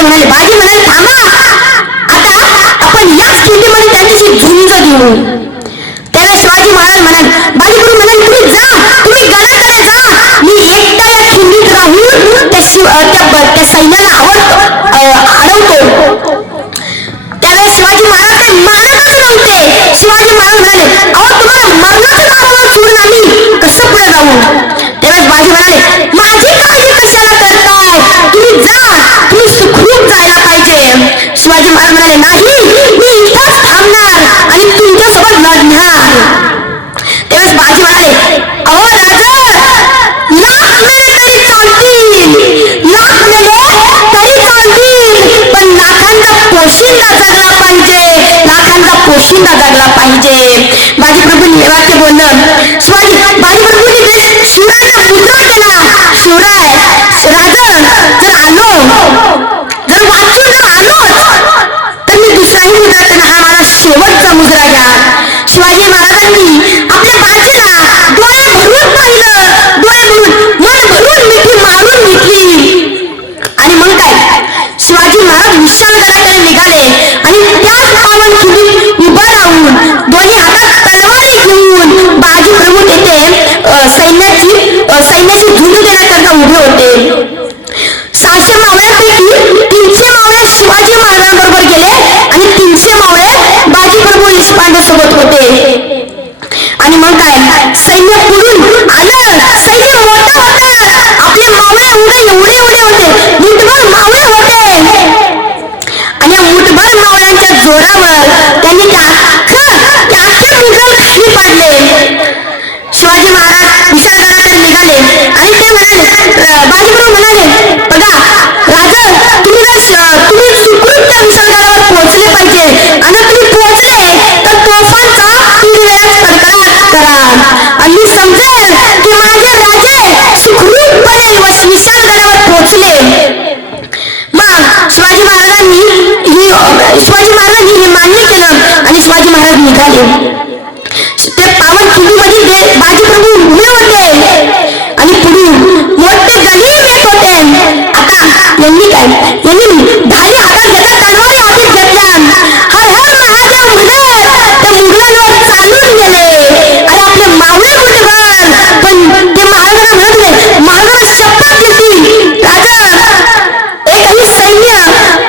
बाजी म्हणाले थांबा, आता आपण याच खिंडीमध्ये त्यांच्याशी झुंज देऊ. त्याला शिवाजी महाराज म्हणाले, बाजीप्रभू म्हणाले तुम्ही जा, तुम्ही गडाकडे जा, मी एकटा या खिंडीत राहून त्या सैन्याला अडवतो. त्यावेळेस शिवाजी महाराज ते मारतच नव्हते. शिवाजी महाराज म्हणाले, अहो तुम्हाला मरणाच्या दारावर सोडून आम्ही कसं पुढे जाऊ. त्यावेळेस बाजी म्हणाले, माझी काळजी कशाला करताय, तुम्ही जा, तुम्ही सुखरूप जायला पाहिजे. शिवाजी महाराज म्हणाले, नाही, मी इथंच थांबणार आणि तुमच्यासोबत लढणार. त्यावेळेस बाजी म्हणाले, अहो राजा, लाख मेले तरी चालतील, लाख मेले तरी चालतील, पण लाखांचा पोशिंदा जगला पाहिजे, लाखांचा पोशिंदा जगला पाहिजे. बाजीप्रभूंनी हे वाक्य बोललं. बाजीप्रभूंनी ते शिवरायांना मुजरा केला. शिवराय राजा, जर आलो, जर वाचून जर आलो तर मी दुसराही मुजरा देणार, हा माझा शेवटचा मुजरा घ्या. शिवाजी महाराजांनी आपल्या बाजीला डोळे भरून पाहिलं, डोळे भरून, मन भरून मिठी मारून घेतली. आणि मग काय, शिवाजी महाराज विशाळगडाकडे निघाले आणि त्याच पावन खिंडीत उभं राहून दोन्ही हातात तलवारी घेऊन बाजीप्रभू तेथे सैन्याची झुंज देण्याकरता उभे होते. 600 मावळ्यांपैकी 300 मावळे शिवाजी महाराजांबरोबर गेले आणि 300 मावळे बाजीप्रभू देशपांडे सोबत होते. आणि मग काय, सैन्य पुढून आलं, सैन्य मोठं होतं, आपले मावळे एवढे होते, मुठभर मावळे होते. आणि या मुठभर मावळ्यांच्या जोरावर त्यांनी त्या अख्खे मुघल खाली पाडले. शिवाजी महाराज विशाळगडाकडे निघाले आणि ते म्हणाले, बाजीप्रभू म्हणाले, बघा राजा, तुम्ही सुखरूप त्या विशाळगडावर पोहोचले पाहिजे, आणि तुम्ही पोहोचले तर तोफांचा 3 वेळेस कडकडाट करा आणि मी समजेल की माझे राजे सुखरूपपणे विशाळगडावर पोहोचले. मग शिवाजी महाराजांनी हे मान्य केलं आणि शिवाजी महाराज निघाले. ते पावन खिंडीमध्ये बाजीप्रभू उभे होते आणि पुढून मोठे गणीर येत होते. आता यांनी काय, यांनी धारी हातात घेतल्या, तलवारी हातात घेतल्या, हर हर महादेव म्हणत त्या मुघलांवर चालून गेले. आणि आपले मावळे मुठभर, पण ते महाराजांना म्हणत होते, महाराजांना शपथ घेतली, राजा, एकही सैन्य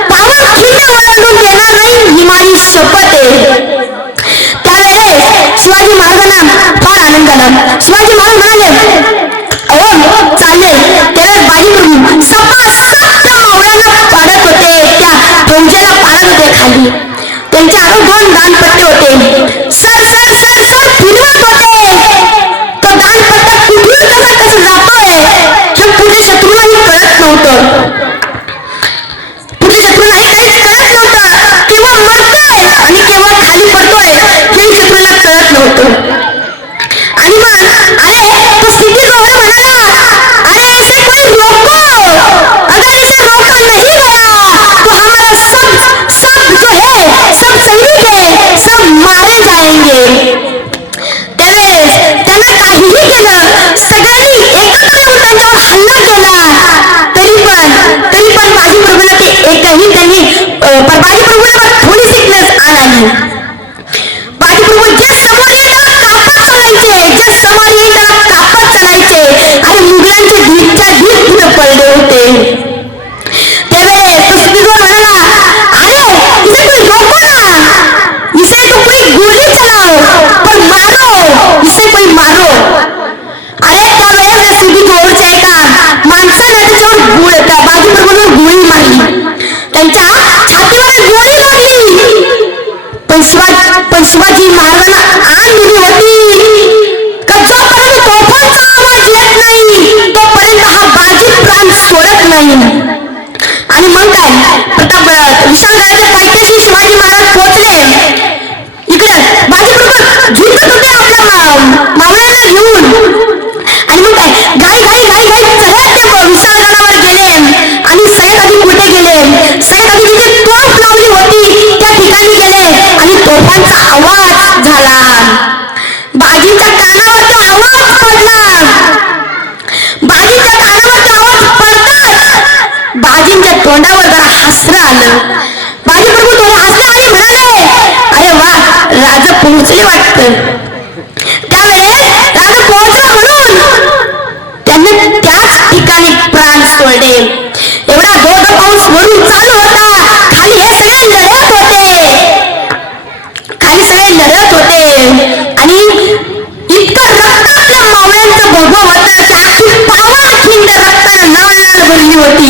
पावन खिंड ओलांडून देणार नाही, ही माझी शपथ आहे. त्यावेळेस शिवाजी महाराजांना फार आनंद झाला. शिवाजी महाराज म्हणाले, अहो चालेल. त्यावेळेस बाजीप्रभू सपासप त्या मावळ्याला पाडत होते, त्या फौजेला पाडत होते खाली. त्यांच्या हातात 2 दानपट्टे होते, सर सर सर सर फिरवत होते. तो दानपट्टा कुठून कसं जातोय हे पुढे शत्रूलाही कळत नव्हतं. केव्हा मरतोय आणि केव्हा खाली पडतोय हे शत्रूला कळत नव्हतं. आणि मग तो सिटी जोहर म्हणाला, अरे इसे कोई रोको, अगर इसे रोका नहीं गया तो हमारा सब जो है, सब सैनिक है, सब मारे जाएंगे. त्यावेळेस त्यानं काहीही केलं, सगळ्यांनी एकत्र येऊन त्यांच्यावर हल्ला केला. तरी पण बाजीप्रभूला ते एकही बाजीप्रभूला थोडी सिकनेस आली. बाजीप्रभू जे समोर येईल त्याला कापत चालायचे, जे समोर येईल त्याला कापत चालायचे आणि मुघलांचे ढीकच्या ढीक पुढे पडले होते. त्यावेळेस तो सिटीजोर म्हणाला, अरे इसे कोई रोको ना, इसे तो कोई गोली चलाओ, पण मारो, इसे कोई मारो. अरे त्यावेळेस त्या सिटीजोरच्या एका माणसाने त्याच्यावर बाजीप्रभूंवर गोळी मारली, त्यांच्या छातीवर गोळी लागली. पण शिवाजी महाराजांना आण दिली होती का जोपर्यंत तोफांचा आवाज येत नाही तोपर्यंत हा बाजी प्राण सोडत नाही. आणि मग काय, विशाळगडाच्या पायथ्याशी शिवाजी महाराज पोहोचले. इकडे बाजीप्रभू झुंजत होते आपल्या मावळ्यांना घेऊन. आणि मग काय, घाई चढत ते विशाळगडावर गेले. आणि सैयद कुठे गेले, सैयद जिथे तोफ लावली होती त्या ठिकाणी गेले आणि तोफांचा आवाज झाला. बाजीच्या कानावरती आवाज पडला. बाजीच्या कानावरती आवाज पडताच बाजींच्या तोंडावर जरा हास्य आलं. बाजी प्रभू थोडे हसले आणि म्हणाले, अरे वा, राजा पोहोचले वाटतं. त्यावेळेस राजा पोहोचला म्हणून त्यांनी त्याच ठिकाणी प्राण सोडले. एवढा धोधो पाऊस वरून चालू होता, खाली हे सगळे लढत होते आणि इतकं रक्त आपल्या मावळ्यांचं भोगवं होतं की अख्खी पावन खिंड रक्तानं लाल भरली होती.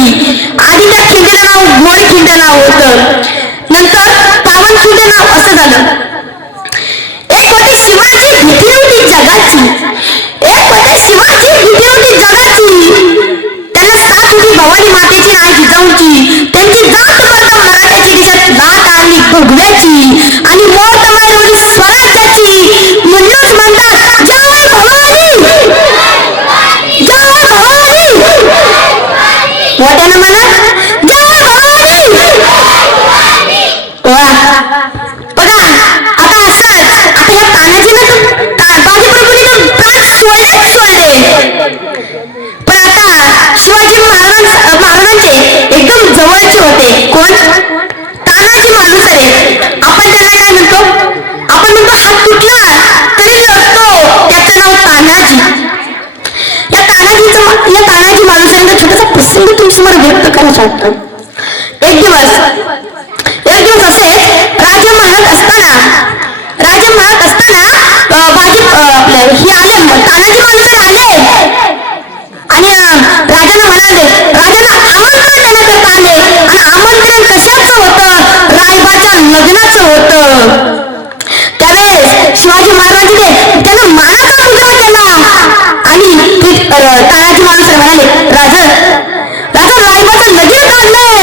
आधी त्या खिंडीला नाव गोड खिंड नाव होतं, नंतर पावन खिंड नाव असं झालं. एक होती शिवाची भीती होती जगाची, त्याला साथ होती भवानी मातेची आणि जिजाऊची. त्यांची जात होता मराठ्याची देशात लाट आणली भगव्याची आणि मोठ होती स्वराज्याची. म्हणूनच म्हणतात जय भवानी, जय भवानी, मोठ्यानं म्हणा जय भवानी. वा बघा, आता असंच आता या तानाजीनं बाजी प्रभूंनी प्राण सोडले. पण आता शिवाजी महाराजांचे एकदम जवळचे होते. कोण? तानाजी मालुसरे. आपण त्याला काय म्हणतो? आपण म्हणतो हात तुटला तरी लढतो, त्याचं नाव तानाजी. या तानाजी मालुसरेंचा छोटासा प्रसंग तुमच्यासमोर व्यक्त करायचा होता. एक दिवस असेच राज्य मारत असताना बाजी आपल्या हे आले, तानाजी मालुसरे आले आणि राजाला म्हणाले, राजाला आमंत्रण देण्याकरता आले. आणि आमंत्रण कशाचं होतं? रायबाच्या लग्नाचं होतं. त्यावेळेस शिवाजी महाराजांनी त्याला मानाचा मुजरा दिला आणि तानाजी मालुसरे म्हणाले, राजा रायबाचं लगीन काढलंय,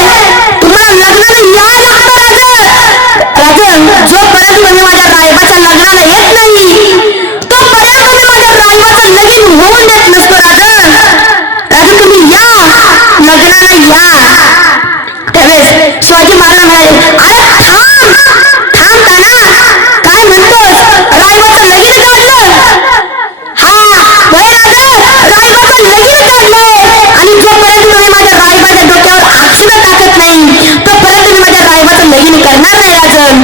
तुम्हाला लग्नाला यावं लागतं. जोपर्यंत तुम्ही माझ्या रायबाच्या लग्नाला येत नाही तोपर्यंत तुम्ही माझ्या रायबाचं लगीन होऊन देत नसतो. राजा तुम्ही या, लग्नाला या. त्यावेळेस शिवाजी महाराज म्हणाले, अरे थांब ताना, काय म्हणतोस? रायबाचं लगीन काढलं? हा होय राजा, रायबाचं लगीन काढलंय आणि जोपर्यंत तुम्ही माझ्या रायबाच्या डोक्यावर आक्षेप टाकत नाही तोपर्यंत तुम्ही माझ्या रायबाचं लगीन करणार नाही राजन.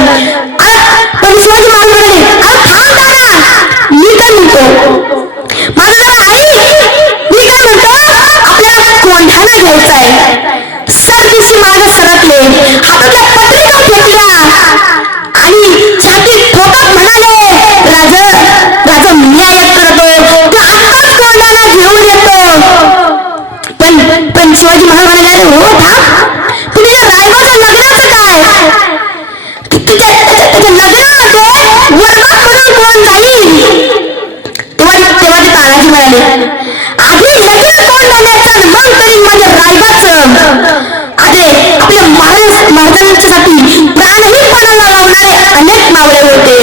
पण शिवाजी महाराज म्हणाले, अरे थांब ताना, मी काय म्हणतो? माझं नाव आई, मी काय म्हणतो? आपल्याला कोंढाणा घ्यायचा आहे. सर दिवशी मागे सरकले, हातातल्या पत्रिका फेकल्या आणि छातीत ठोकत म्हणाले, राजा मी ऐक करतो, तू आत्ताच कोंढाणा घेऊन येतो. पण शिवाजी महाराज म्हणाले, हो थांब, तुझ्या रायबाचं लग्नाचं काय? त्याच्या लग्नामध्ये वर्गात म्हणून कोण जाईल? तेव्हा ते तानाजी म्हणाले, आधी लगीन कोंढाण्याचं, मग तरी माझ्या रायबाचं. अरे आपल्या महाराजांच्यासाठी प्राणही पणाला लावणारे अनेक मावळे होते.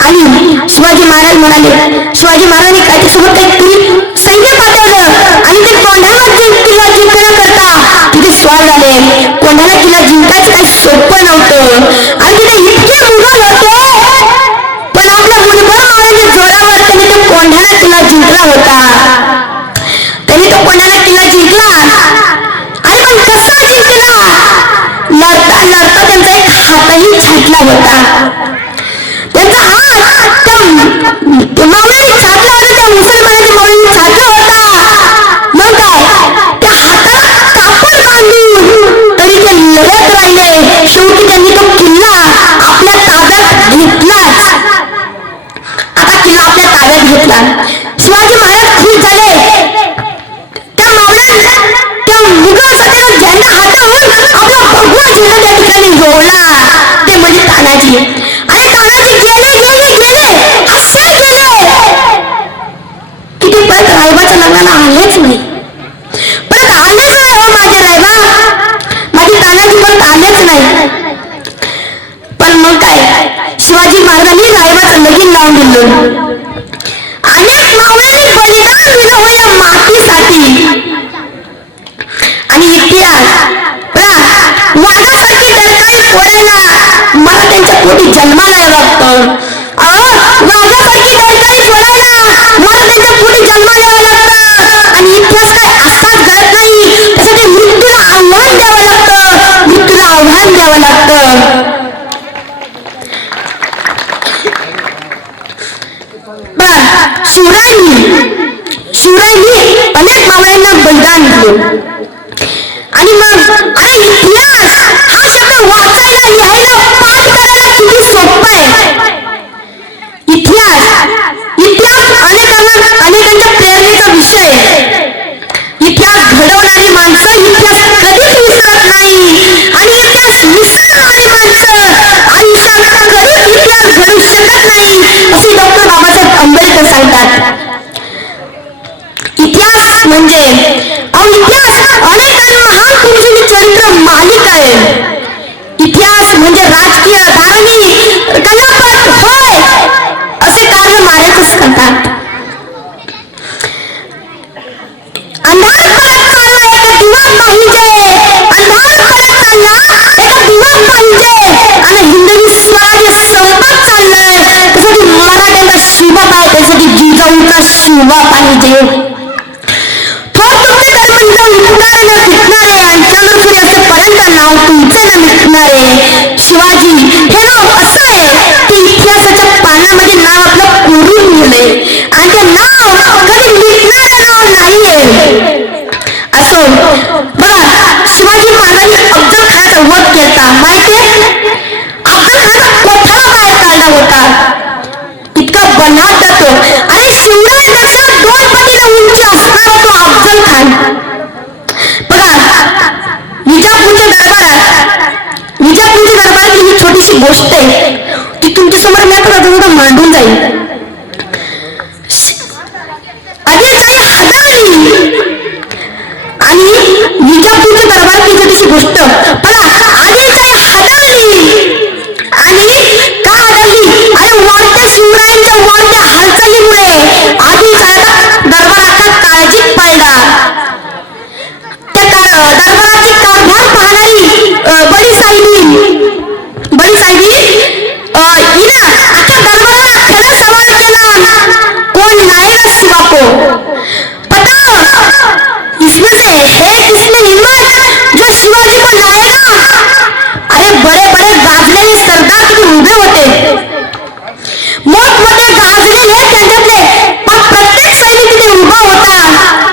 आणि शिवाजी महाराजांनी त्याच्यासोबत काही सैन्य पाठवलं आणि ते कोंढाणा किल्ला जिंकण्याकरता तिथे स्वार झाले. कोंढाणा किल्ला जिंकायचं काही सोपं नव्हतं आणि तिथे इतके मुघल होते, पण आपल्या मुलगा मावळ्यांच्या जोरावर त्यांनी तो कोंढाणा किल्ला जिंकला होता. त्यांनी तो कोंढाणा किल्ला जिंकला आणि पण कसा जिंकला? लढता लढता त्यांचा एक हातही छाटला होता. त्यांचा हात मावळ्यांनी छाटला होता, त्या मुसलमानांनी मावळ्यांनी छाटला होता. मग काय, त्या हाताला कापड बांधून तरी ते लढत राहिले. शेवटी त्यांनी तो किल्ला आपल्या ताब्यात घेतलाच. आता किल्ला आपल्या ताब्यात घेतला. शिवाजी महाराज खुश झाले. त्या मुघल सैन्याला झेंडा हातावून आपला भगवा झेंडा त्या ठिकाणी रोवला. ते म्हणजे तानाजी. आणि तानाजी गेले असे गेले की ते परत रायबाच्या लग्नाला आलेच नाही. परत आलेच नाही. हो माझे रायबा, माझे तानाजी परत आलेच नाही. पण मग काय, शिवाजी महाराजांनी रायबाचं लगीन लावून दिलं. अनेक मावळ्यांनी बलिदान दिलं हो या मातीसाठी. आणि इतिहास वाघासारखी डरकाळी फोडायला मराठ्यांच्या पोटी जन्माला यावं लागतं. वाघासारखी डरकाळी फोडायला मराठ्यांच्या पोटी जन्माला यावं लागतं. आणि इतिहास काय असाच घडत नाही, त्यासाठी मृत्यूला आव्हान द्यावं लागतं. शिवरायांनी अनेक मावळ्यांना बलिदान दिले आणि मग अरे इतिहास हा शब्द वाचायला लिहायला पाठ करायला किती सोपं आहे. इतिहास अनेकांच्या प्रेरणेचा विषय आहे. इतिहास घडवणारी माणसं इतिहास कधीच विसरत नाही आणि इतिहास विसरणारी माणसं आयुष्यात कधीच इतिहास घडू शकत नाही असे डॉक्टर बाबासाहेब आंबेडकर सांगतात. इतिहास म्हणजे इतिहास अनेक आणि महान पुरुषांचे चरित्र मालिका आहे. इतिहास म्हणजे राजकीय धार्मिक कलापट होय असे कार्य महाराजच करतात. अंधार पडत चालला एका दिवा पाहिजे, अंधार पडत चालला एका दिवा पाहिजे आणि हिंदवी स्वराज्य संपत चाललंय त्यासाठी मराठ्यांचा शिवा पाहिजे, त्यासाठी जिजाऊचा शिवा पाहिजे. नाव तुमचे ना मिटणारे. शिवाजी हे नाव असं आहे की इतिहासाच्या पानामध्ये नाव आपलं कोरून गेले आणि ते नाव कधी मिटणारं नाव नाहीये. असो बघा, शिवाजी महाराजांनी अफजल खानाचा वध केला माहितीये. अफजल खानाचा कोठा बाहेर काढला होता, इतका बनाट तो आणि शिवरायांपेक्षा 2 पटीने उंच असणारा तो अफजल खान. बघा विजापूरच्या दरबाराची ही छोटीशी गोष्ट आहे ती तुमच्या समोर मी आता मांडून जाईल. आदिलशाही हजारी आणि विजापूरच्या दरबाराची छोटीशी गोष्ट. आदिलशाही हजारी आणि का हजारली? अरे वाढत्या शिवरायांच्या वाढत्या हालचालीमुळे आदिलशाहीचा दरबाराचा काळजीत पडला. दरबाराची कारभार पाहणारी बडी साहेबी हिनं अख्ख्या दरबाराला खरं सवाल केला, कोण लाएगा शिवा को? बताओ इसमें से है किसमें हिम्मत जो शिवाजी को लाएगा? अरे बड़े बड़े गाजलेले सरदार तिथे उभे होते, मोठमोठे गाजलेले त्यांच्यातले, पण प्रत्येक सैनिक तिथे उभा होता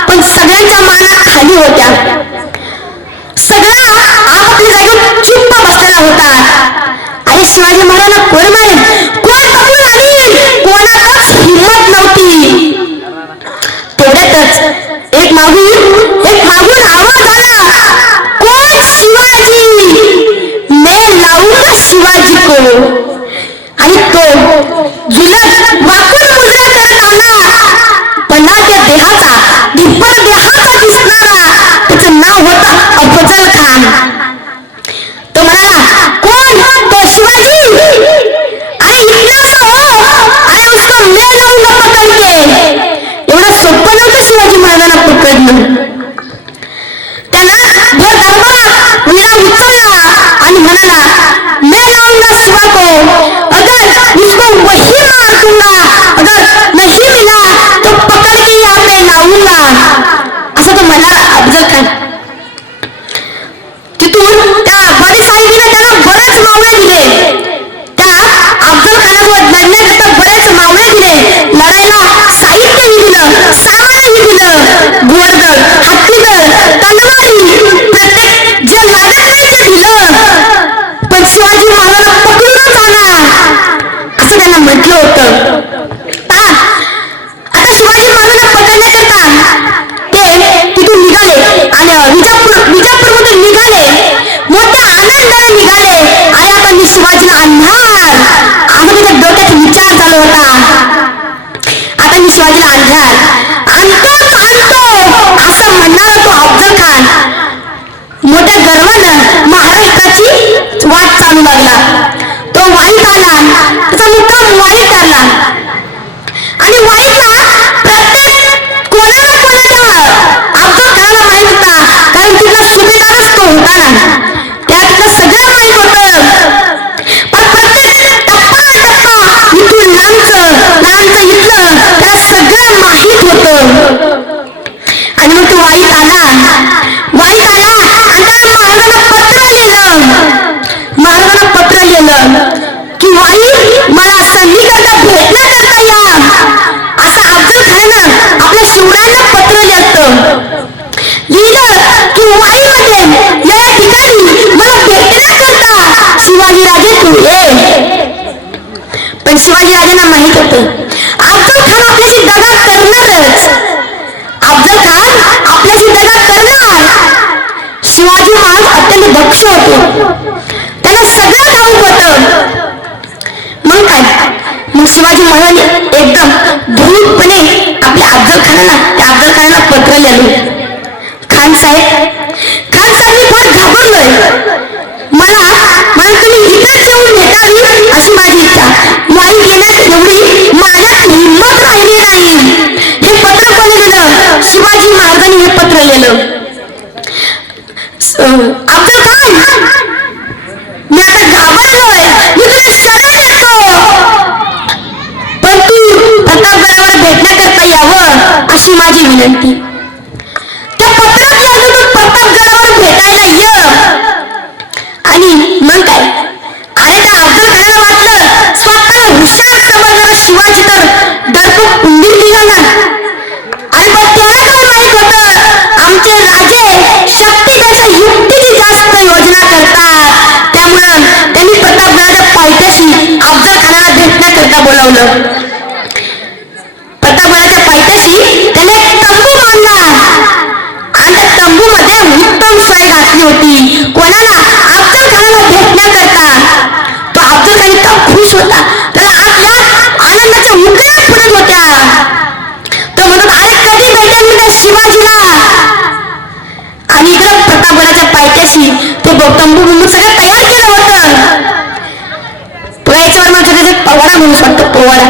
पण सगळ्यांच्या माना खाली होत्या. सगळा आपापल्या जागेवर चुप्प बसलेला होता. अरे शिवाजी महाराजांना कोण मारेल, कोण पकडून आणील, कोणालाच हिंमत नव्हती. तेवढ्यातच एक मागून आवाज आला, कोण शिवाजी? मैं लाऊंगा शिवाजी को. आणि तो जुलत वाकून मुजरा करत आला. बनाट्या देहाचा, दिव्य देहाचा दिसणारा, त्याचं नाव होतं अफजल खान. तो म्हणाला, कोण? तो शिवाजी. अरे इतना सा हो, अरे उसको मैं लाऊंगा पकड़ के. एवढं सोपं नव्हतं शिवाजी महाराजांना पकडणं. त्यानं भर दरबारात विडा उचलला आणि म्हणाला, मैं लाऊंगा शिवा को, अगर उसको वही मार दूंगा, अगर नहीं मिला तो पकड़ के यहाँ पे लाऊंगा. असं तो म्हणाला अफजल खान. तिथून त्या बडी साहेबीने त्याला बरेच मावळे दिले. त्या अफजल खानासोबत लढण्याकरता बरेच मावळे दिले. लढायला साहित्यही दिलं, सामानही दिलं, घोडदळ, हत्तीदळ, तलवारी, प्रत्येक जे लागत नाही ते दिलं. पण शिवाजी महाराजांना पकडूनच आणा असं त्यांना म्हटलं होतं. आता शिवाजी महाराजांना पकडण्याकरता ते तिथून निघाले आणि विजापूरमधून निघाले, मोठ्या आनंदाने निघाले. अरे आता मी शिवाजीला आणणार असं त्याच्या डोक्यात विचार चालू होता. आता मी शिवाजीला आणतो असं म्हणणारा तो अफजल खान मोठ्या गर्वानं महाराष्ट्राची वाट चालू लागला. तो वाईत आला, त्याचा मुक्काम वाईत आला आणि वाईतला प्रत्येक कोणाच्या अफजल खानाला माहित होता, कारण तिथला सुभेदारच तो होता ना, त्या तिथलं सगळं माहित होतं. पण प्रत्येक टप्पा इथून लांबचं इथलं त्याला सगळं माहित होतं. आणि मग तो वाईत आला आणि त्याला महाराजांना पत्र लिहिलं. महाराजांना शिवाजी राजे तू ये. पण शिवाजी राजांना माहित होते अफजल खान आपल्याशी दगा करणारच. अफजल खान आपल्याशी दगा करणार. शिवाजी महाराज अत्यंत दक्ष होते. त्यांना सगळं ठाऊक होतं. मग काय, मग शिवाजी महाराजांनी एकदम धूळपणे आपल्या अफजल खानाला पत्र लिहिलं. खान साहेब मी फार घाबरलोय. मला तुम्ही इथेच येऊन भेटावी अशी माझी इच्छा. वाईट घेण्यात एवढी माझ्यात हिंमत राहिली नाही. हे पत्र कोणी लिहिलं? शिवाजी महाराजांनी हे पत्र लिहिलं. अफजल खान मी आता घाबरलोय, मी तुला शरण येतो, पण तू प्रतापगडावर भेटण्याकरता यावं अशी माझी विनंती. त्या पत्रात लिहिलं तू प्रतापगडावर भेटायला ये. आणि मग काय, अरे त्या अफजल खानाला वाटलं स्वतःला हुशार समजणारा शिवाजी तर डरपूक उंदीर निघाला. आणि मग त्याला काय माहित होतं आमचे राजे शक्तीपेक्षा युक्तीची जास्त योजना करतात. त्यामुळं त्यांनी प्रतापगडाच्या पायथ्याशी अफजल खानाला भेटण्याकरता बोलावलं. प्रतापगडाच्या पायथ्याशी त्याने एक तंबू बांधला आणि त्या तंबूमध्ये उत्तम सोय घातली होती. कोणाला? अफजल खानाला भेटण्याकरता. तो अफजल खान इतका खुश होता, त्याला आतल्या आनंदाच्या उकळ्या फुटत होत्या. तो म्हणत अरे कधी भेटेल मी त्या शिवाजीला. आणि इकडं प्रतापगडाच्या पायथ्याशी ते तंबू सगळं तयार केलं होतं. तुला याच्यावर माझं त्याचा पवाडा म्हणू शकतो. पवाडा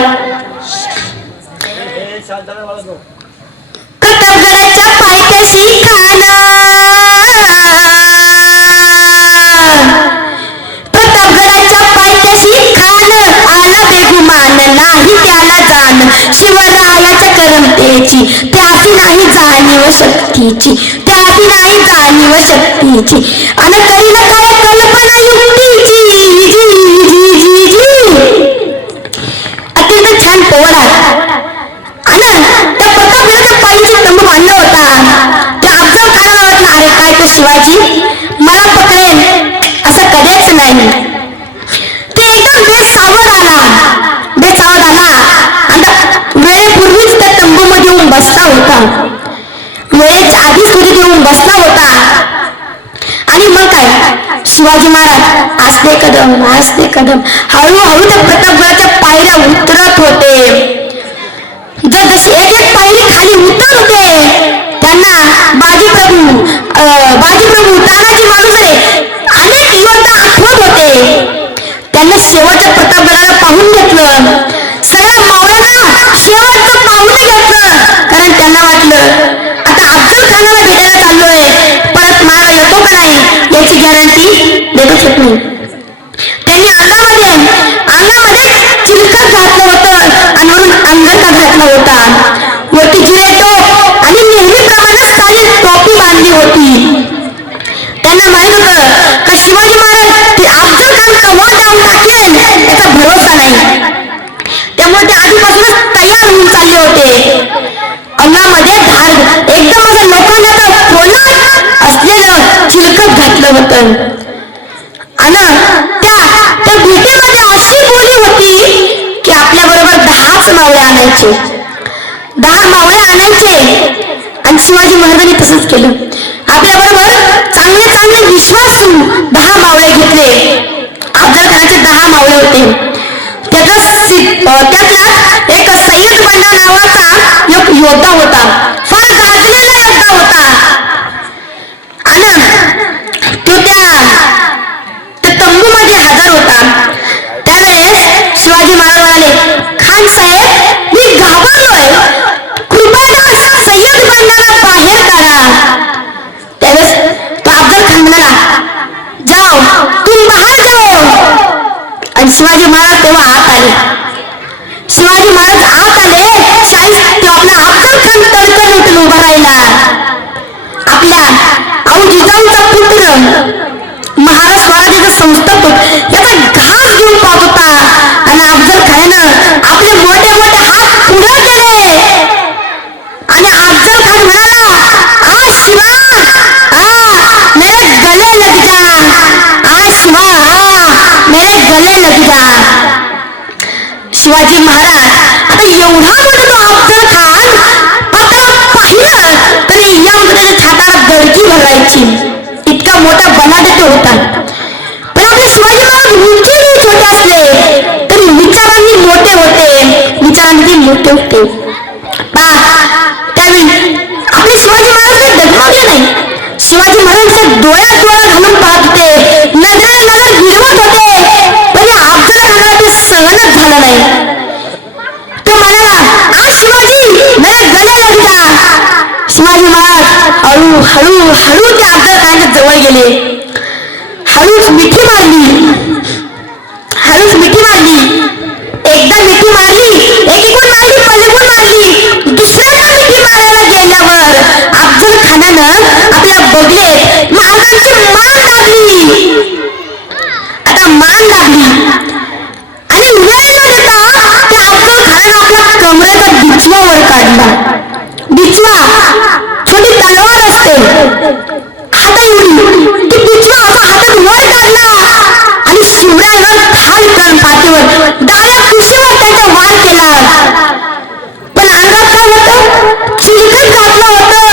प्रतापगडाच्या पायथ्याशी खान, प्रतापगडाच्या पायथ्याशी खान आला बेगुमान, नाही त्याला जाण शिवरायाच्या करमतेची, त्यासी नाही जाणीव शक्तीची, त्यासी नाही जाणीव शक्तीची, आणि करील काय कल्पना युक्तीची. अत्यंत छान पोवाडा. आणि त्या प्रतापगडाच्या पायथ्याशी तंबू बांधला होता. त्या अफजल खानाला वाटलं अरे काय तो शिवाजी मला पकडेल असं कधीच नाही. ते एकदम बेसावध आला आणि वेळेपूर्वीच त्या तंबूमध्ये येऊन बसला होता. वेळेच्या आधीच तुझे येऊन बसला होता. आणि मग काय, शिवाजी महाराज आस्ते कदम हळूहळू त्या प्रतापगडाच्या पायऱ्या उतरत होते. जशी एक एक पायरी खाली उतरत होते त्यांना बाजीप्रभू तानाजी मालुसरे अनेक योद्धा आठवत होते. त्यांना शेवटच्या प्रतापगडाला पाहून घेतलं. सगळ्या मावळ्यांना शेवटचं पाहून घेतलं. कारण त्यांना वाटलं आता अफजल खानाला भेटायला चाललोय, परत मागा येतो का नाही याची गॅरंटी देतच होत नाही. त्यांनी अंगामध्ये चिलखत घातलं होतं आणि वरून अंगरखा घातला होता. वरती जिरेटो आणि नेहमीप्रमाणे सारी टोपी बांधली होती. त्यांना माहित होतं का शिवाजी महाराज ते अफजल खान कव्हा जाऊन टाकेल याचा भरोसा नाही. त्यामुळे ते आधीपासूनच तयार होऊन चालले होते. अंगामध्ये धार एकदम असं लोखंडाचं पोलाद असलेलं चिलखत घातलं होतं. आणि त्या भेटीमध्ये अशी बोली होती की आपल्या बरोबर 10 मावळे आणायचे. 10 मावळे आणायचे. आणि शिवाजी महाराजांनी तसंच केलं. आपल्या बरोबर चांगले विश्वासू 10 मावळे घेतले. अफजल खानाचे 10 मावळे होते. त्यातला एक सय्यद बंडा नावाचा एक योद्धा होता. फार गाजलेला योद्धा होता. आणि तो त्या तंबूमध्ये हजर होता. त्यावेळेस शिवाजी महाराज म्हणाले खान साहेब मी घाबरलोय, कृपया अशा सय्यद बंडाला बाहेर काढा. त्यावेळेस तो अफजल खान म्हणाला जाओ तुम बाहेर जाओ. आणि शिवाजी महाराज तेव्हा आत आले. शिवाजी महाराज आत आले. शाही आपला अफजल खान तडकन उठून उभा राहिला. आपल्या आऊ जिजाऊचा पुत्र महाराज स्वराज्याचा संस्थापक याचा घास घेऊन पाहत होता. आणि अफजल खानानं आपले मोठे मोठे हात पुढे केले. आणि अफजल खान म्हणाला आ शिवा आ मेरे गले लग जा, आ शिवा आ मेरे शिवाजी महाराज आता एवढा मोठा तो अफजल खान, आता पाहिलं तर यामध्ये त्याच्या छाताला गळती भरायची, इतका मोठा बलाढ्य तो होता. पण आपले शिवाजी महाराज उंची छोटे असले तरी विचारांनी मोठे होते. त्यावेळी आपले शिवाजी महाराज डगमगले नाही. शिवाजी महाराजांच्या डोळ्यात डोळा घालून पाहत होते, नजर गिरवत होते, पण या अफजल खानाला ते सहनच झालं नाही. तो म्हणाला, का शिवाजी मेरे गले लग जा. शिवाजी महाराज हळू त्या अफजल खानाच्या जवळ गेले, हळूच मिठी मारली. एकदा मिठी मारली, एकीकडून मारली, पलीकडून मारली. दुसऱ्यांदा मिठी मारायला गेल्यावर अफजल खानानं आपल्या बगलेत महाराजांची मान दाबली. आता मान दाबली आणि वेळ न देता त्या अफजल खानानं आपल्या कमरेचा बिचवा वर काढला. बिचवा छोटी तलवार असते, हाता एवढी, ती बिचवा असा हातात वर काढला आणि शिवरायांवर खाल करून पाठीवर डाव्या कुशीवर त्याचा वार केला. पण अंगात काय होतं, चिलखत घातलं होतं,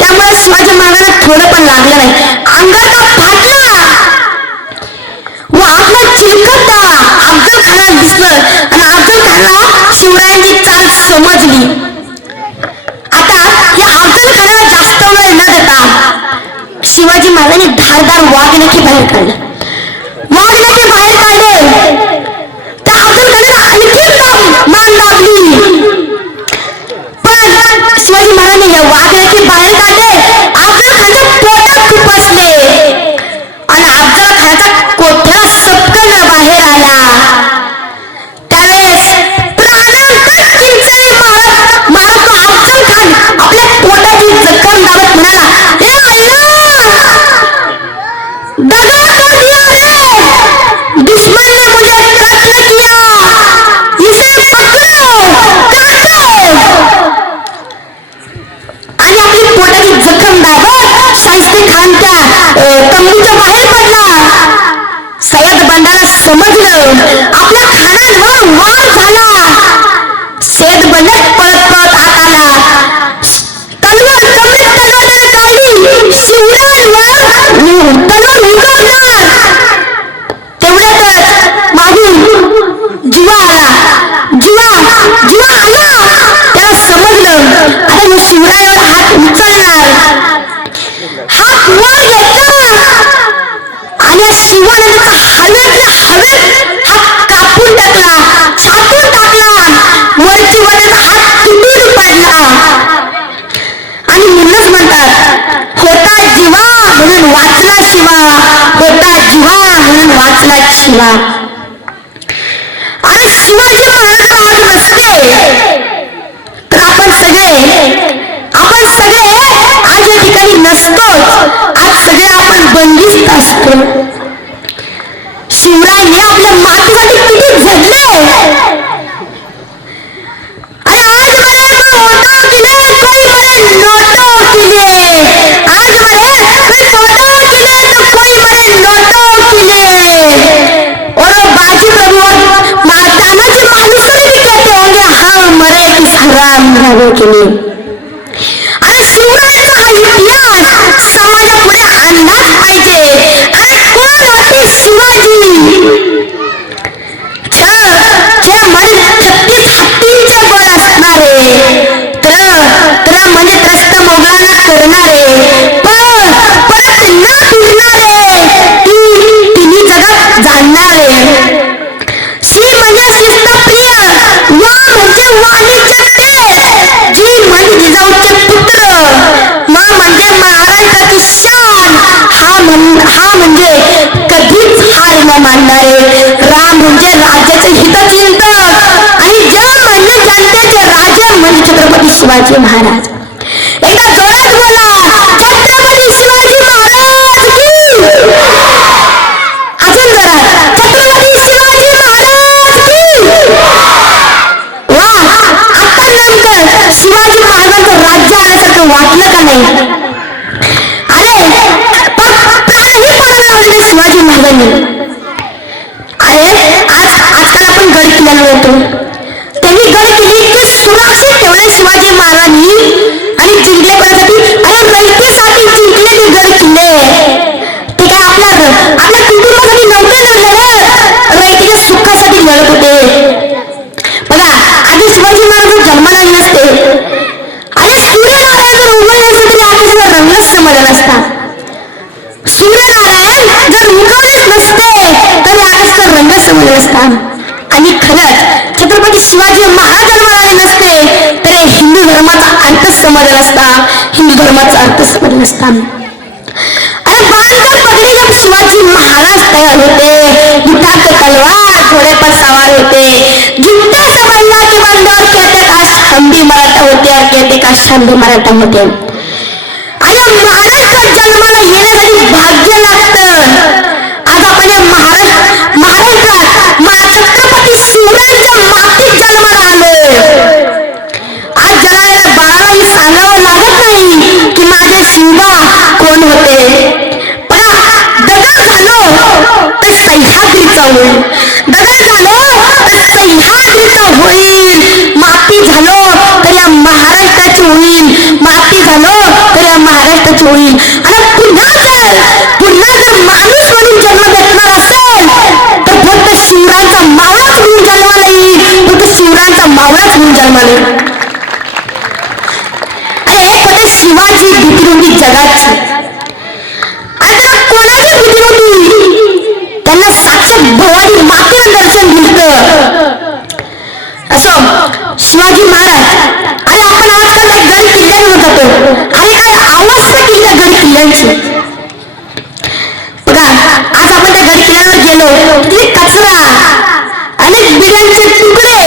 त्यामुळे शिवाजी महाराजांना थोडं पण लागलं नाही. अंगाचा फाटला व आपला चिलखत त्या अफजल खानाला दिसलं आणि अफजल खानाला शिवरायांची चाल समजली. आता या अफजल खानाला जास्त वेळ न देता शिवाजी महाराजांनी धारदार वाघनखी बाहेर काढले. त्या अफजल खानाला आणखी मान दाबली. पण शिवाजी महाराजांनी या वाघनखी बाहेर काढले, अफजल खानाच्या पोटात खुपसले आणि अफजल खानाचा कोठ्याला सपकन बाहेर आला. त्यावेळेस प्राणांतर किंचाळी मारत तो अफजल खान आपल्या पोटाची जखम दाबत म्हणाला, दगा कर दिया रे, दुश्मन ने मुझे कत्ल किया, इसे पकड़ो, काटो. आणि आपली पोटाची जखम दाबत शाहिस्ते खान त्या तंबूच्या बाहेर पडला. सय्यद बंडाला समजलं आपल्या खानांवर वार झाला. सय्यद बंडा पळत आत आला, तलवार कमरेत तडातड काढली, शिवरायांवर तलवार उगारणार. तेवढ्यातच मागून जुवा आला. त्याला समजलं आता मी शिवरायांवर हात उचलणार. हात वर घेतला आणि या शिवानंदीचा हवेत हात कापून टाकला, छापून टाकला. वरची त्याचा हात तुटून पडला. आणि म्हणूनच म्हणतात, होता जीवा म्हणून वाचला शिवा, होता जीवा म्हणून वाचला शिवा. आता शिवाजी महाराज आज नसते तर आपण सगळे आज या ठिकाणी नसतो. आज सगळे आपण बंदिस्त असतो. शिवरायांनी आपल्या मातीसाठी किती झडले. अरे आज मेरे नोटो किले, कोई मेरे नोटो किले. आज मेरे नोटो किले तो कोई मेरे नोटो किले. और बाजी प्रभु तानाजी मालुसरे भी कहते होंगे, हाँ मरे इस हराम घरों के लिए. अरे शिवरायांचा हा इतिहास समाजापुढे आणलाच पाहिजे. अरे कोण होते शिवाजी. खेळ म्हणजे 36 हत्तींचा बळ असणारे, त्र म्हणजे त्रस्त मोगलांना करणारे, परत न फिरणारे, तिन्ही जगात जाणणारे. सी म्हणजे शिस्तप्रिय, वा म्हणजे वाणीचट्टे, जी म्हणजे जिजाऊचे पुत्र, म म्हणजे महाराष्ट्राची शान, हा म्हणजे कधीच हार न मानणारे, रा म्हणजे राज्याचे हितचिंतक आणि ज म्हणजे जनतेचे राजे म्हणजे छत्रपती शिवाजी महाराज. एकदा जोरात बोला, छत्रपती शिवाजी महाराज की. अजून जोरात, छत्रपती शिवाजी महाराज की. वा, आता नेमकं शिवाजी महाराजांचं राज्य आल्यासारखं वाटलं का नाही. अरे प्राणही पडायला लावले शिवाजी महाराजांनी. अरे आजकाल आपण गडकिल्ले किल्ल्यावर होतो. त्यांनी गड किल्ले इतके सुरक्षित ठेवले शिवाजी महाराजांनी आणि जिंकले कोणासाठी? अरे रयतेसाठी जिंकलेले गड किल्ले. ते काय आपल्या कुटुंबासाठी नव्हते लढले, रयतेच्या सुखासाठी लढत होते. बघा, आधी शिवाजी महाराज जन्माला आले नसते, अरे सूर्यनारायण जर उगवले नसते तरी आधी सगळं रंगच समजला नसता. सूर्यनारायण जर उगवलेच नसते तरी आधीच तर रंग समजला नसता. आणि खरंच छत्रपती शिवाजी महाराज जन्माला आले नसते तरी हिंदू धर्माचा अर्थ समजला नसता, हिंदू धर्माचा अर्थ समजला नसता. अरे बाणकर पगडीले शिवाजी महाराज तयार होते, युद्धात तलवार घोडे पर सवार होते, जिंकते समजला की बंदर कहते काश हम भी मराठा होते और कहते काश हम भी मराठा होते. अरे महाराष्ट्रात जन्माला येण्यासाठी भाग्य लागतं. आज आपण महाराष्ट्रात छत्रपती शिवरायांच्या मातीत जन्माला आलोय. आज जन्मलेल्या बाळालाही सांगावं लागत नाही की माझे शिवबा कोण होते. पण दगड झालो तर सह्याद्रीचा होईल, दगड झालो तर सह्याद्रीचा होईल, माती झालो तर या महाराष्ट्राची होईल, माती झालो तर या महाराष्ट्राची होईल. आणि पुन्हा जर माणूस म्हणून जन्म घेतला असेल तर फक्त शिवरायांचा मावळाच म्हणून जन्माला येईल, फक्त शिवरायांचा मावळाच म्हणून जन्माला येईल. अरे फक्त शिवाजी भीती नव्हती जगाची. आता कोणाची भीती नव्हती? त्यांना साक्षात भवानी मातेला दर्शन दिलं. असो शिवाजी महाराज, अरे आपण आजकाल त्या गड किल्ल्यांवर जातो, अरे काय अवस्था केली त्या गड किल्ल्यांची. बघा, आज आपण त्या गड किल्ल्यावर गेलो, तिथे कचरा, अनेक बिड्यांचे तुकडे,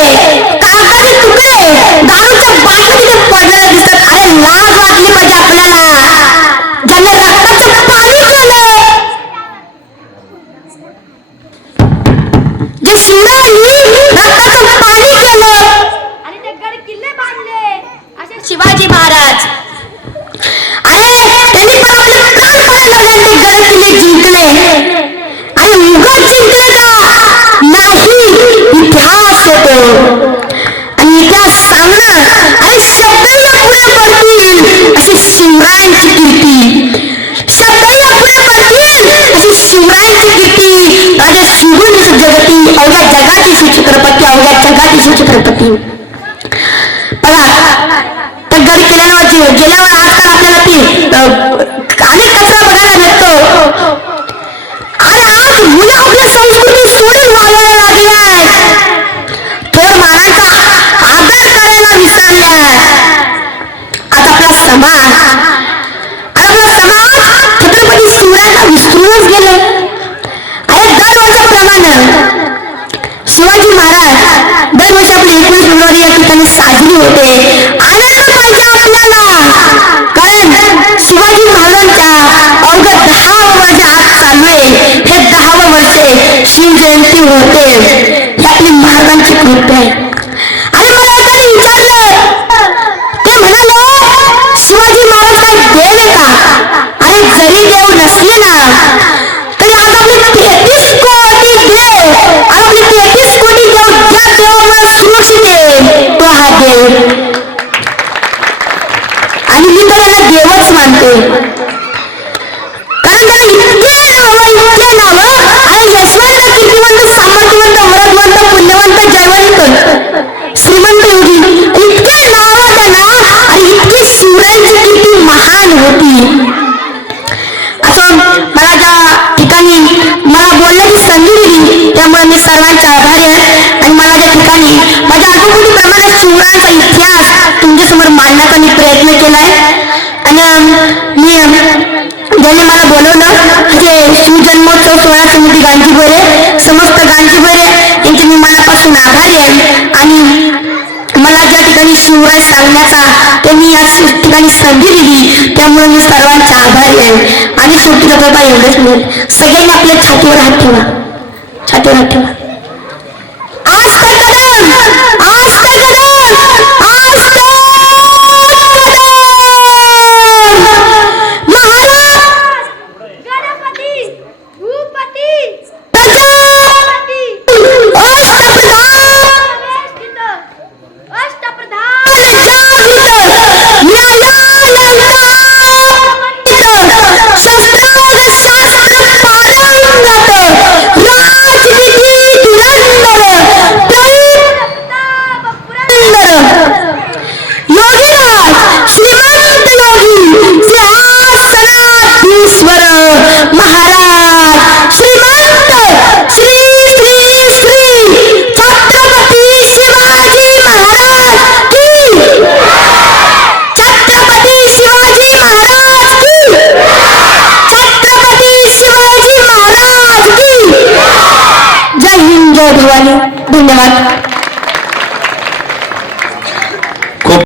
कागदाचे तुकडे, दारूच्या बाटल्या तिथे पडलेल्या दिसतात. अरे लाज वाटली पाहिजे आपल्याला, ज्यांना रक्ताचं पाणी केलं, जे शिवरायांनी रक्ताचं पाणी केलं आणि ते गड किल्ले बांधले असे शिवाजी महाराज. अरे त्यांनी पण आपले कानपणे लढले, गड किल्ले जिंकले. अरे उगाच जिंकले का? नाही, इतिहास होतो आणि इतिहास सांगणं आणि शब्दही अपुरे पडतील अशी शिवरायांची कीर्ती, शब्दही अपुरे पडतील अशी शिवरायांची कीर्ती. राजा शिवून जगती, अवघ्या जगाची सुचित्रपती, अवघ्या जगाची सुचित्रपती. बघा, त्या गड किल्ल्यावर गेल्यावर आजकाल आपल्याला ती अनेक कचरा बघायला भेटतो. अरे आज मुलं आपल्या संस्कृती सोडून वागायला लागल्यात, थोर मानांचा आदर करायला विसरल्यात. आज आपला समाज छत्रपती शिवरायांना विसरूनच गेले. अरे दरवर्षाप्रमाणे शिवाजी महाराज दरवर्षी आपली 21 फेब्रुवारी या ठिकाणी साजरी होते. आनंद पाहिजे आपल्याला, कारण शिवाजी महाराजांच्या अवघ्या 10 वर्ष आज चालू आहे. हे 10 वर्षे शिवजयंती होते, ही आपली महाराजांची कृपा आहे. आणि मला एकाने विचारलं, ते म्हणाले शिवाजी महाराज काय देव आहे का? अरे जरी देव नसले ना तरी आज आपले 33 कोटी देव, आपले 33 कोटी देव, ज्या देवामुळे सुरक्षित आहे तो हा देव. आणि मी तर याला देवच मानते, कारण त्याला इतके नाव, अरे यशवंत, कीर्तिवंत, सामर्थ्यवंत, वरदवंत, पुण्यवंत, जयवंत, श्रीमंत योगी, इतके नाव त्यांना आणि इतकी शिवरायांची कीर्ती महान होती. असं मला ज्या ठिकाणी मला बोलण्याची संधी दिली त्यामुळे मी सर्वांचे आभारी आहे. आणि मला ज्या ठिकाणी माझ्या अल्पबुद्धीप्रमाणे शिवरायांचा इतिहास तुमच्यासमोर मांडण्याचा मी प्रयत्न केलाय. आणि मी ज्यांनी मला बोलवलं जे शिवजन्मोत्सव सोहळा समिती गांधीबोरे, समस्त गांधीबोरे यांचे मी मनापासून आभारी आहे. आणि मला ज्या ठिकाणी शिवराय सांगण्याचा त्यांनी या ठिकाणी संधी दिली त्यामुळे मी सर्वांचा आभारी आहे. आणि शेवटीला बाबा एवढंच मिळेल, सगळ्यांनी आपल्या छातीवर हात ठेवा, छातीवर हात ठेवा. आज ते कदम, आज ते कदम, आज ते महाराज गणपती भूपती प्रजापती अष्टप्रधान भवानी. धन्यवाद.